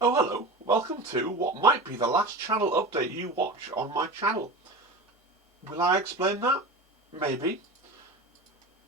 Oh hello, welcome to what might be the last channel update you watch on my channel. Will I explain that? Maybe.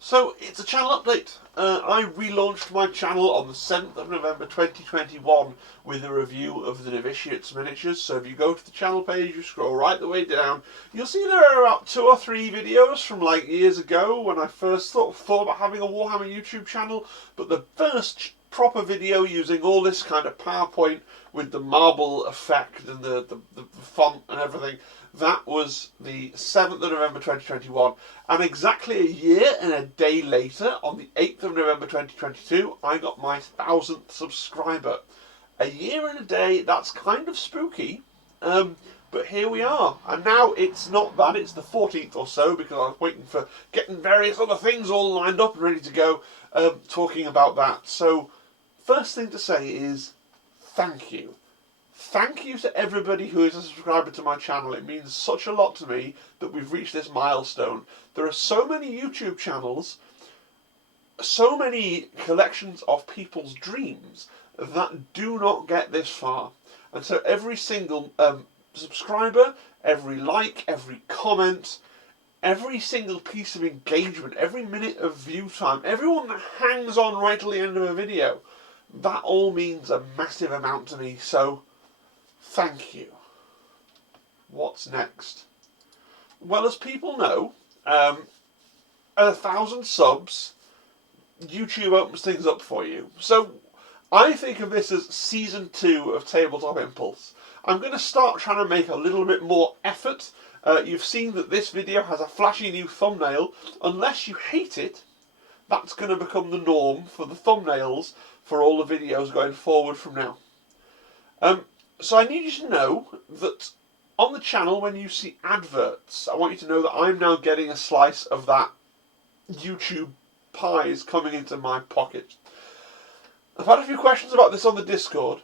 So, it's a channel update. I relaunched my channel on the 7th of November 2021 with a review of the Novitiates miniatures. So if you go to the channel page, you scroll right the way down, you'll see there are about 2 or 3 videos from like years ago when I first thought about having a Warhammer YouTube channel. But the first proper video using all this kind of PowerPoint with the marble effect and the font and everything, that was the 7th of November 2021. And exactly a year and a day later, on the 8th of November 2022, I got my 1000th subscriber. A year and a day, that's kind of spooky. But here we are. And now it's not that, it's the 14th or so, because I was waiting for getting various other things all lined up and ready to go, talking about that. So, first thing to say is, thank you. Thank you to everybody who is a subscriber to my channel. It means such a lot to me that we've reached this milestone. There are so many YouTube channels, so many collections of people's dreams that do not get this far. And so every single subscriber, every like, every comment, every single piece of engagement, every minute of view time, everyone that hangs on right till the end of a video, that all means a massive amount to me. So, thank you. What's next? Well, as people know, at 1,000 subs, YouTube opens things up for you. So I think of this as season 2 of Tabletop Impulse. I'm going to start trying to make a little bit more effort. You've seen that this video has a flashy new thumbnail. Unless you hate it, that's going to become the norm for the thumbnails for all the videos going forward from now. So I need you to know that on the channel, when you see adverts, I want you to know that I'm now getting a slice of that YouTube pie is coming into my pocket. I've had a few questions about this on the Discord.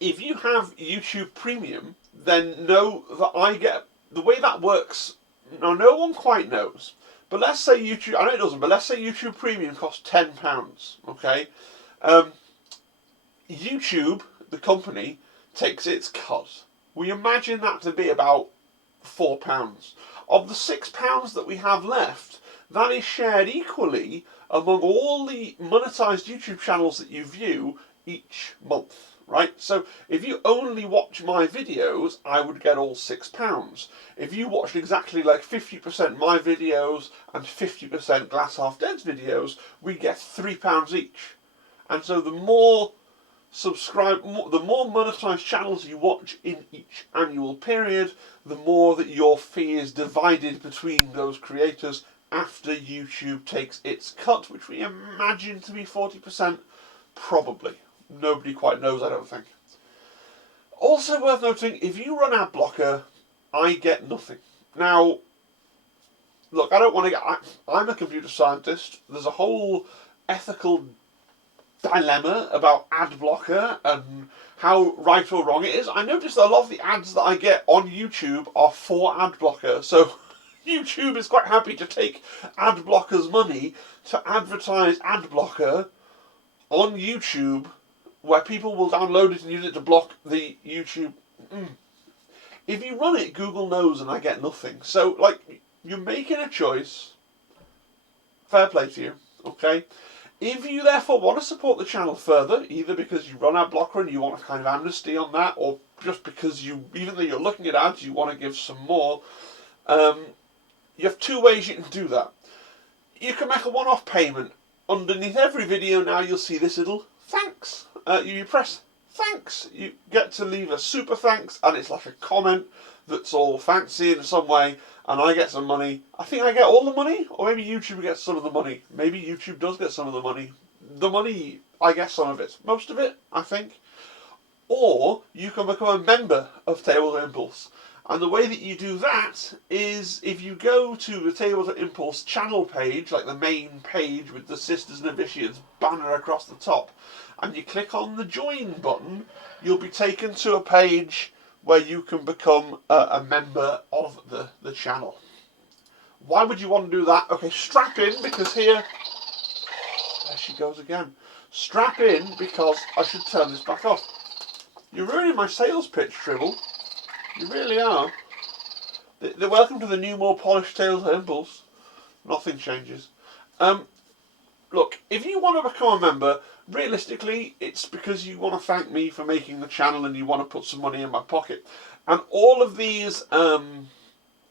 If you have YouTube Premium, then know that I get... The way that works, now no one quite knows, but let's say YouTube... I know it doesn't, but let's say YouTube Premium costs £10, okay? YouTube, the company, takes its cut. We imagine that to be about £4. Of the £6 that we have left, that is shared equally among all the monetized YouTube channels that you view each month, right? So if you only watch my videos, I would get all £6. If you watched exactly like 50% my videos and 50% Glass Half Dead's videos, we get £3 each. And so the more the more monetized channels you watch in each annual period, the more that your fee is divided between those creators after YouTube takes its cut, which we imagine to be 40%, probably. Nobody quite knows, I don't think. Also worth noting, if you run ad blocker, I get nothing. Now, look, I don't want to get... I'm a computer scientist. There's a whole ethical dilemma about ad blocker and how right or wrong it is. I noticed that a lot of the ads that I get on YouTube are for ad blocker, so YouTube is quite happy to take ad blocker's money to advertise ad blocker on YouTube, where people will download it and use it to block the YouTube. If you run it, Google knows and I get nothing. So, like, you're making a choice. Fair play to you, okay? If you therefore want to support the channel further, either because you run ad blocker and you want a kind of amnesty on that, or just because you, even though you're looking at ads, you want to give some more, you have 2 ways you can do that. You can make a one-off payment. Underneath every video now you'll see this little thanks. You press thanks. You get to leave a super thanks, and it's like a comment that's all fancy in some way, and I get some money. I think I get all the money, or maybe YouTube gets some of the money. Maybe YouTube does get some of the money. The money, I get some of it. Most of it, I think. Or you can become a member of Tabletop Impulse. And the way that you do that is if you go to the Tabletop Impulse channel page, like the main page with the Sisters Novitiates banner across the top, and you click on the join button, you'll be taken to a page where you can become a member of the channel. Why would you want to do that? Okay, strap in, because here... There she goes again. strap in, because I should turn this back off. You're ruining my sales pitch, Tribble. You really are. They're welcome to the new, more polished Tales of Impulse. Nothing changes. Look, if you want to become a member, realistically, it's because you want to thank me for making the channel and you want to put some money in my pocket. And all of these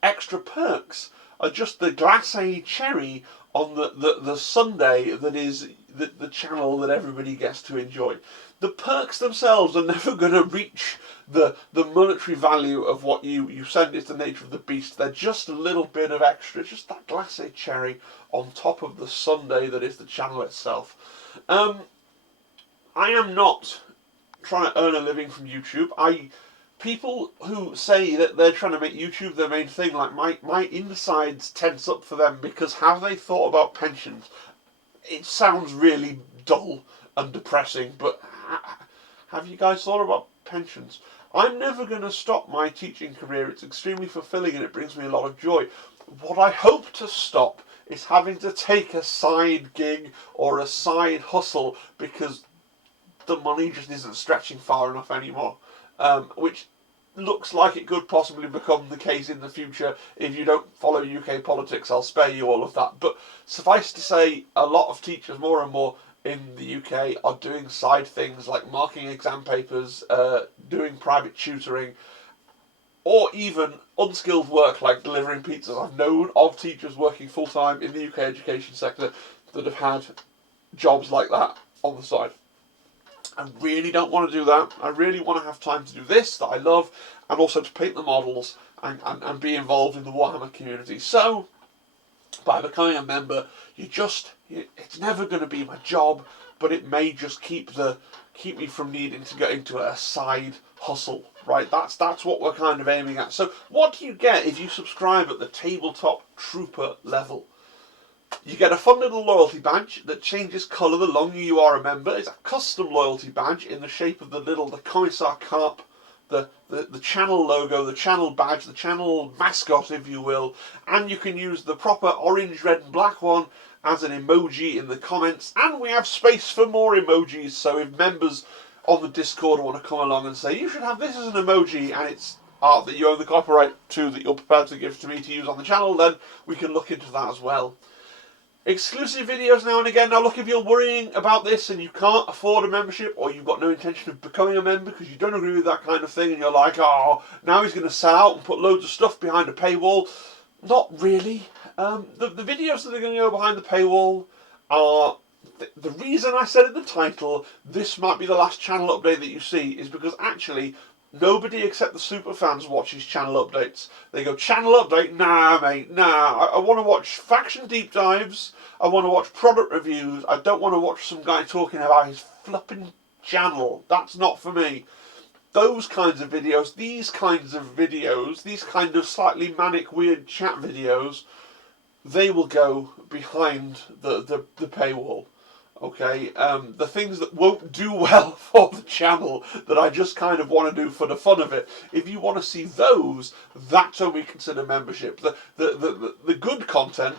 extra perks are just the glacé cherry on the sundae that is the channel that everybody gets to enjoy. The perks themselves are never going to reach the monetary value of what you send. It's the nature of the beast. They're just a little bit of extra, just that glacé cherry on top of the sundae that is the channel itself. I am not trying to earn a living from YouTube. People who say that they're trying to make YouTube their main thing, like my insides tense up for them, because have they thought about pensions? It sounds really dull and depressing, but have you guys thought about pensions? I'm never going to stop my teaching career. It's extremely fulfilling and it brings me a lot of joy. What I hope to stop is having to take a side gig or a side hustle because the money just isn't stretching far enough anymore, which looks like it could possibly become the case in the future. If you don't follow UK politics, I'll spare you all of that. But suffice to say, a lot of teachers, more and more in the UK, are doing side things like marking exam papers, doing private tutoring, or even unskilled work like delivering pizzas. I've known of teachers working full-time in the UK education sector that have had jobs like that on the side. I really don't want to do that. I really want to have time to do this that I love, and also to paint the models and be involved in the Warhammer community. So, by becoming a member, it's never going to be my job, but it may just keep me from needing to get into a side hustle, right? That's what we're kind of aiming at. So, what do you get if you subscribe at the Tabletop Trooper level? You get a fun little loyalty badge that changes colour the longer you are a member. It's a custom loyalty badge in the shape of the Commissar Carp, the channel logo, the channel badge, the channel mascot, if you will. And you can use the proper orange, red and black one as an emoji in the comments. And we have space for more emojis, so if members on the Discord want to come along and say, you should have this as an emoji, and it's art that you own the copyright to, that you're prepared to give to me to use on the channel, then we can look into that as well. Exclusive videos now and again. Now look, if you're worrying about this and you can't afford a membership, or you've got no intention of becoming a member because you don't agree with that kind of thing, and you're like, oh, now he's going to sell out and put loads of stuff behind a paywall. Not really. The videos that are going to go behind the paywall are... The reason I said in the title, this might be the last channel update that you see, is because actually nobody except the superfans watches channel updates. They go, channel update? Nah, mate, nah. I want to watch faction deep dives. I want to watch product reviews. I don't want to watch some guy talking about his flipping channel. That's not for me. Those kinds of videos, these kinds of slightly manic, weird chat videos, they will go behind the paywall. Okay, the things that won't do well for the channel that I just kind of want to do for the fun of it. If you want to see those, that's when we consider membership. The good content,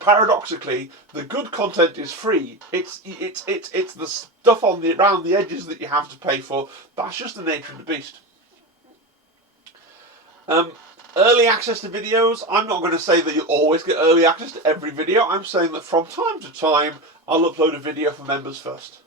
paradoxically, the good content is free. It's the stuff around the edges that you have to pay for. That's just the nature of the beast. Early access to videos, I'm not going to say that you'll always get early access to every video. I'm saying that from time to time, I'll upload a video for members first.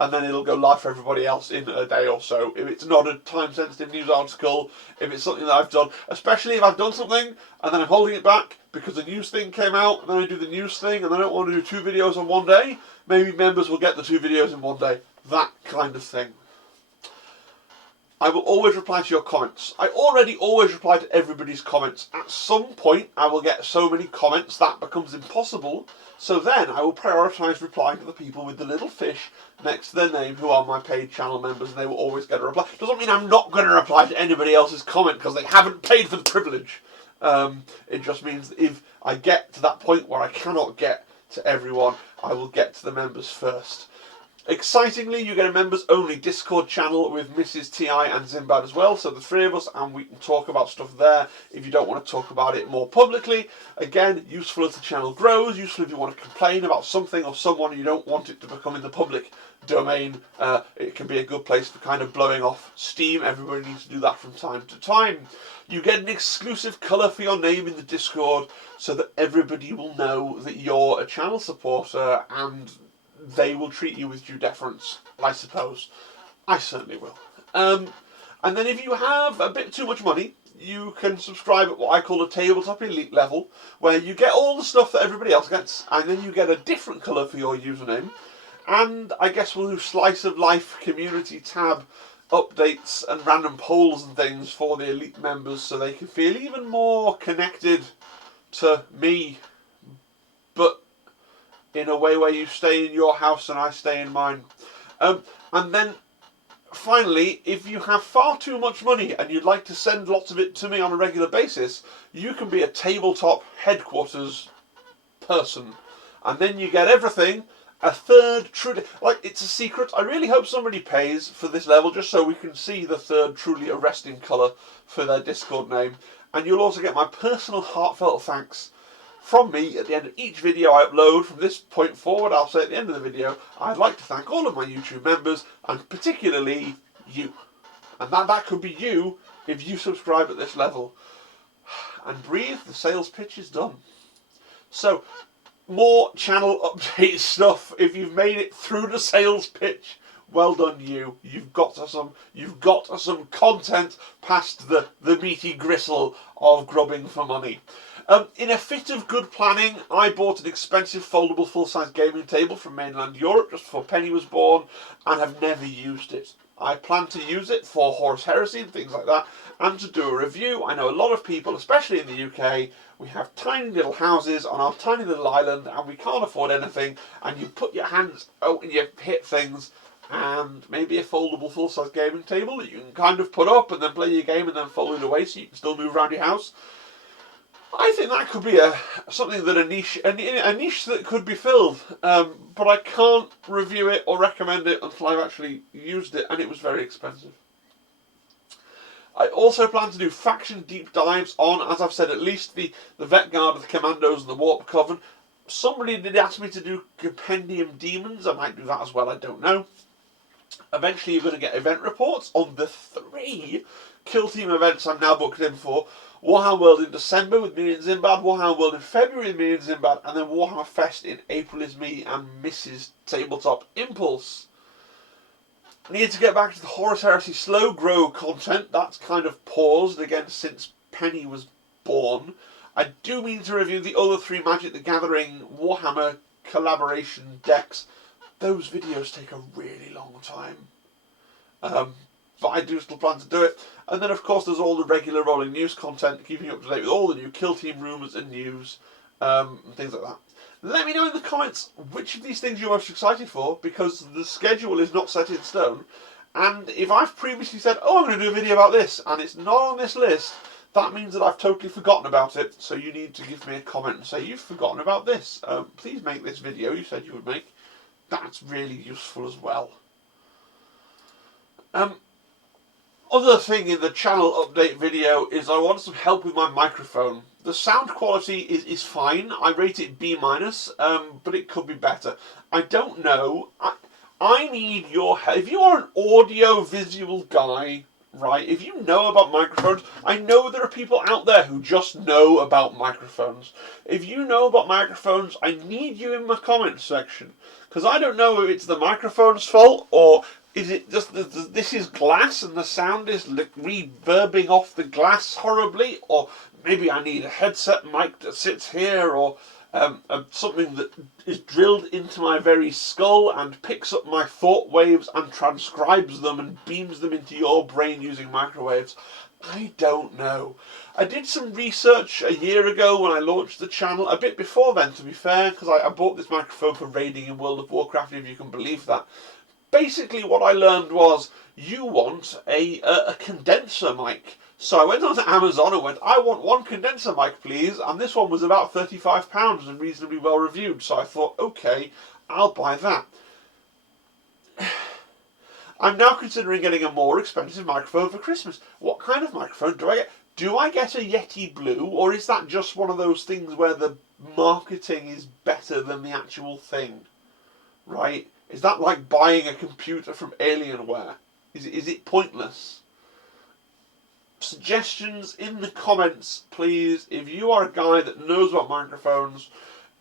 And then it'll go live for everybody else in a day or so. If it's not a time-sensitive news article, if it's something that I've done, especially if I've done something and then I'm holding it back because the news thing came out, and then I do the news thing, and then I don't want to do 2 videos on one day, maybe members will get the 2 videos in one day. That kind of thing. I will always reply to your comments. I already always reply to everybody's comments. At some point, I will get so many comments that becomes impossible. So then I will prioritise replying to the people with the little fish next to their name who are my paid channel members, and they will always get a reply. Doesn't mean I'm not going to reply to anybody else's comment because they haven't paid for the privilege. It just means that if I get to that point where I cannot get to everyone, I will get to the members first. Excitingly, you get a members-only Discord channel with Mrs. T.I. and Zimbad as well, so the three of us, and we can talk about stuff there if you don't want to talk about it more publicly. Again, useful as the channel grows, useful if you want to complain about something or someone and you don't want it to become in the public domain. It can be a good place for kind of blowing off steam. Everybody needs to do that from time to time. You get an exclusive colour for your name in the Discord so that everybody will know that you're a channel supporter, and they will treat you with due deference, I suppose. I certainly will. And then if you have a bit too much money, you can subscribe at what I call a tabletop elite level, where you get all the stuff that everybody else gets, and then you get a different colour for your username. And I guess we'll do slice of life community tab updates and random polls and things for the elite members so they can feel even more connected to me, but in a way where you stay in your house and I stay in mine. And then finally, if you have far too much money and you'd like to send lots of it to me on a regular basis, you can be a tabletop headquarters person, and then you get everything. A third truly, like, it's a secret. I really hope somebody pays for this level just so we can see the third truly arresting colour for their Discord name. And you'll also get my personal heartfelt thanks from me at the end of each video I upload. From this point forward, I'll say at the end of the video, I'd like to thank all of my YouTube members, and particularly you. And that could be you if you subscribe at this level. And breathe, the sales pitch is done. So, more channel update stuff. If you've made it through the sales pitch, well done you. You've got some content past the meaty gristle of grubbing for money. In a fit of good planning, I bought an expensive foldable full-size gaming table from mainland Europe just before Penny was born, and have never used it. I plan to use it for Horus Heresy and things like that, and to do a review. I know a lot of people, especially in the UK, we have tiny little houses on our tiny little island and we can't afford anything, and you put your hands out and you hit things, and maybe a foldable full-size gaming table that you can kind of put up and then play your game and then fold it away so you can still move around your house. I think that could be something that a niche that could be filled, but I can't review it or recommend it until I've actually used it, and it was very expensive. I also plan to do faction deep dives on, as I've said, at least the Vet Guard, the Commandos, and the Warp Coven. Somebody did ask me to do Compendium Demons. I might do that as well, I don't know. Eventually you're going to get event reports on the 3 Kill Team events I'm now booked in for. Warhammer World in December with me and Zimbad, Warhammer World in February with me and Zimbad, and then Warhammer Fest in April is me and Mrs. Tabletop Impulse. I need to get back to the Horus Heresy slow grow content. That's kind of paused again since Penny was born. I do mean to review the other 3 Magic the Gathering Warhammer collaboration decks. Those videos take a really long time. But I do still plan to do it. And then, of course, there's all the regular rolling news content, keeping you up to date with all the new Kill Team rumours and news, and things like that. Let me know in the comments which of these things you're most excited for, because the schedule is not set in stone. And if I've previously said, oh, I'm going to do a video about this, and it's not on this list, that means that I've totally forgotten about it. So you need to give me a comment and say, you've forgotten about this. Please make this video you said you would make. That's really useful as well. Other thing in the channel update video is I want some help with my microphone. The sound quality is fine. I rate it B-, but it could be better. I don't know. I need your help. If you are an audio-visual guy, right, if you know about microphones, I know there are people out there who just know about microphones. If you know about microphones, I need you in my comments section. Because I don't know if it's the microphone's fault, or is it just that this is glass and the sound is reverbing off the glass horribly? Or maybe I need a headset mic that sits here, or something that is drilled into my very skull and picks up my thought waves and transcribes them and beams them into your brain using microwaves. I don't know. I did some research a year ago when I launched the channel, a bit before then to be fair, because I bought this microphone for raiding in World of Warcraft, if you can believe that. Basically what I learned was you want a condenser mic. So I went on to Amazon and went, I want one condenser mic please, and this one was about £35 and reasonably well reviewed, so I thought, okay, I'll buy that. I'm now considering getting a more expensive microphone for Christmas. What kind of microphone do I get? Do I get a Yeti Blue, or is that just one of those things where the marketing is better than the actual thing? Right? Is that like buying a computer from Alienware? Is it pointless? Suggestions in the comments, please. If you are a guy that knows about microphones,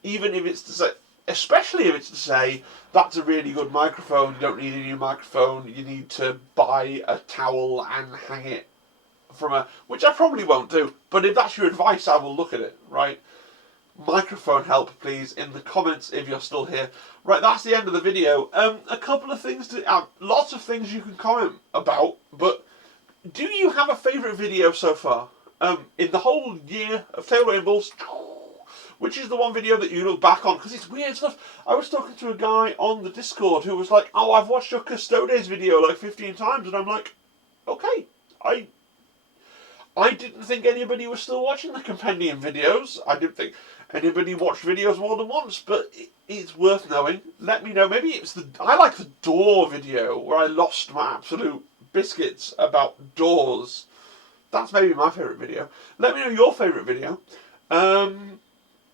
even if it's to say, especially if it's to say, that's a really good microphone, you don't need a new microphone, you need to buy a towel and hang it from a, which I probably won't do, but if that's your advice, I will look at it, right? Microphone help, please, in the comments if you're still here. Right, that's the end of the video. A couple of things to, lots of things you can comment about, but do you have a favourite video so far? In the whole year of Tailor Impulse, which is the one video that you look back on? Because it's weird stuff. I was talking to a guy on the Discord who was like, oh, I've watched your Custodes video like 15 times, and I'm like, okay, I didn't think anybody was still watching the compendium videos. I didn't think anybody watched videos more than once, but it's worth knowing. Let me know. Maybe it's I like the door video where I lost my absolute biscuits about doors. That's maybe my favourite video. Let me know your favourite video.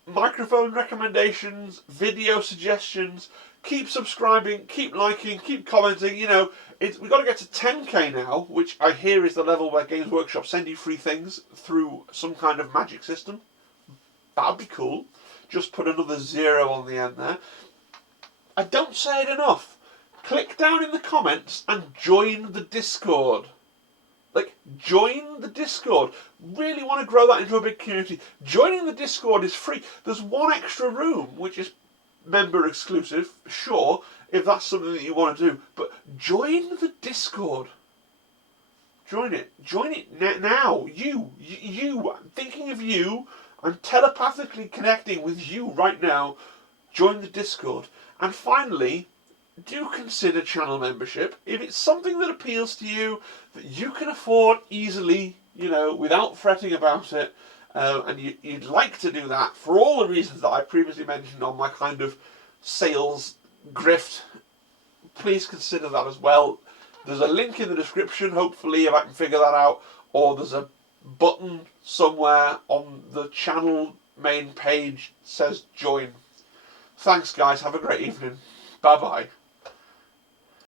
Microphone recommendations, video suggestions. Keep subscribing, keep liking, keep commenting. You know, we've got to get to 10k now, which I hear is the level where Games Workshop send you free things through some kind of magic system. That'd be cool. Just put another 0 on the end there. I don't say it enough. Click down in the comments and join the Discord. Like, join the Discord. Really want to grow that into a big community. Joining the Discord is free. There's one extra room, which is member exclusive, sure, if that's something that you want to do. But join the Discord. Join it. Join it now. You. I'm thinking of you. I'm telepathically connecting with you right now. Join the Discord. And finally, do consider channel membership. If it's something that appeals to you, that you can afford easily, you know, without fretting about it, and you'd like to do that for all the reasons that I previously mentioned on my kind of sales grift, please consider that as well. There's a link in the description, hopefully, if I can figure that out, or there's a button somewhere on the channel main page that says join. Thanks guys, have a great evening. Bye bye.